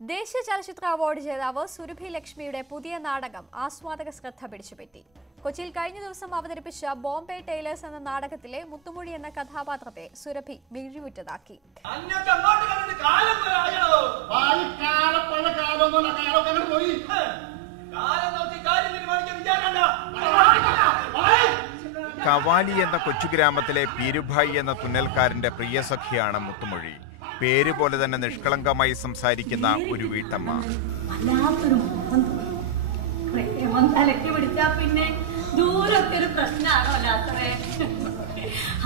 ദേശീയ ചലച്ചിത്ര അവാർഡ് ജേതാവ് സുരഭി ലക്ഷ്മിയുടെ പുതിയ നാടകം ആസ്വാദക ശ്രദ്ധ പിടിച്ചുപറ്റി. കൊച്ചിയിൽ കഴിഞ്ഞ ദിവസം അവതരിപ്പിച്ച ബോംബെ ടൈലേഴ്സ് എന്ന നാടകത്തിലെ മുത്തുമൊഴി എന്ന കഥാപാത്രത്തെ സുരഭി മിഴിവുറ്റതാക്കി കാലം കവാലി എന്ന കൊച്ചു ഗ്രാമത്തിലെ പീരുഭായി എന്ന തുന്നൽക്കാരന്റെ പ്രിയ സഖിയാണ് മുത്തുമൊഴി. പേര് പോലെ തന്നെ നിഷ്കളങ്കമായി സംസാരിക്കുന്ന ഒരു വീട്ടമ്മ. ഒന്നുമില്ല പിടിച്ചാ പിന്നെ ദൂരൊക്കെ ഒരു പ്രശ്നമാണോ അല്ലാത്രേ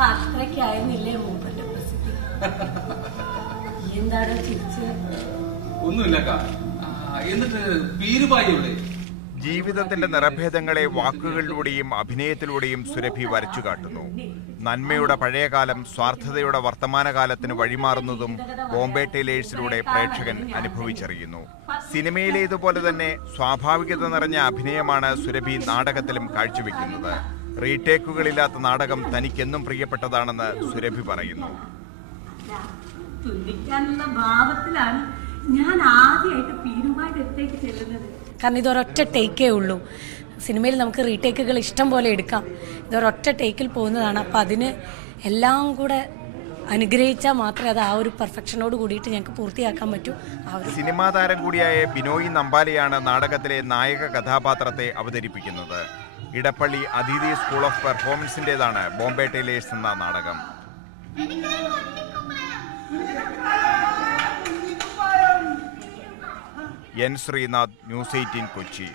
അത്രയ്ക്കായിരുന്നില്ലേ മൂപ്പന്റെ പ്രസിദ്ധി? എന്താടോ ചിരിച്ച്? ഒന്നുമില്ലക്ക എന്നിട്ട് പീരുപായി എവിടെ? ജീവിതത്തിന്റെ നിറഭേദങ്ങളെ വാക്കുകളിലൂടെയും അഭിനയത്തിലൂടെയും സുരഭി വരച്ചു കാട്ടുന്നു. നന്മയുടെ പഴയകാലം സ്വാർത്ഥതയുടെ വർത്തമാനകാലത്തിന് വഴിമാറുന്നതും ബോംബെ ടൈലേഴ്സിലൂടെ പ്രേക്ഷകൻ അനുഭവിച്ചറിയുന്നു. സിനിമയിലേതുപോലെ തന്നെ സ്വാഭാവികത നിറഞ്ഞ അഭിനയമാണ് സുരഭി നാടകത്തിലും കാഴ്ചവെക്കുന്നത്. റീടേക്കുകളില്ലാത്ത നാടകം തനിക്കെന്നും പ്രിയപ്പെട്ടതാണെന്ന് സുരഭി പറയുന്നു. ഭാവത്തിലാണ് ഞാൻ ആദ്യമായിട്ട് ചെല്ലുന്നത് കാരണം ഇതൊരൊറ്റ ടേക്കേ ഉള്ളൂ. സിനിമയിൽ നമുക്ക് റീടേക്കുകൾ ഇഷ്ടം പോലെ എടുക്കാം. ഇതൊരൊറ്റ ടേക്കിൽ പോകുന്നതാണ്. അപ്പം അതിന് എല്ലാം കൂടെ അനുഗ്രഹിച്ചാൽ മാത്രമേ അത് ആ ഒരു പെർഫെക്ഷനോട് കൂടിയിട്ട് ഞങ്ങൾക്ക് പൂർത്തിയാക്കാൻ പറ്റൂ. ആ ഒരു സിനിമാ താരം കൂടിയായ ബിനോയ് നമ്പാലിയാണ് നാടകത്തിലെ നായക കഥാപാത്രത്തെ അവതരിപ്പിക്കുന്നത്. ഇടപ്പള്ളി അതിഥി സ്കൂൾ ഓഫ് പെർഫോമൻസിന്റെതാണ് ബോംബെ ടൈലേഴ്സ് എന്ന നാടകം. N Sreenath news eighteen Kochi.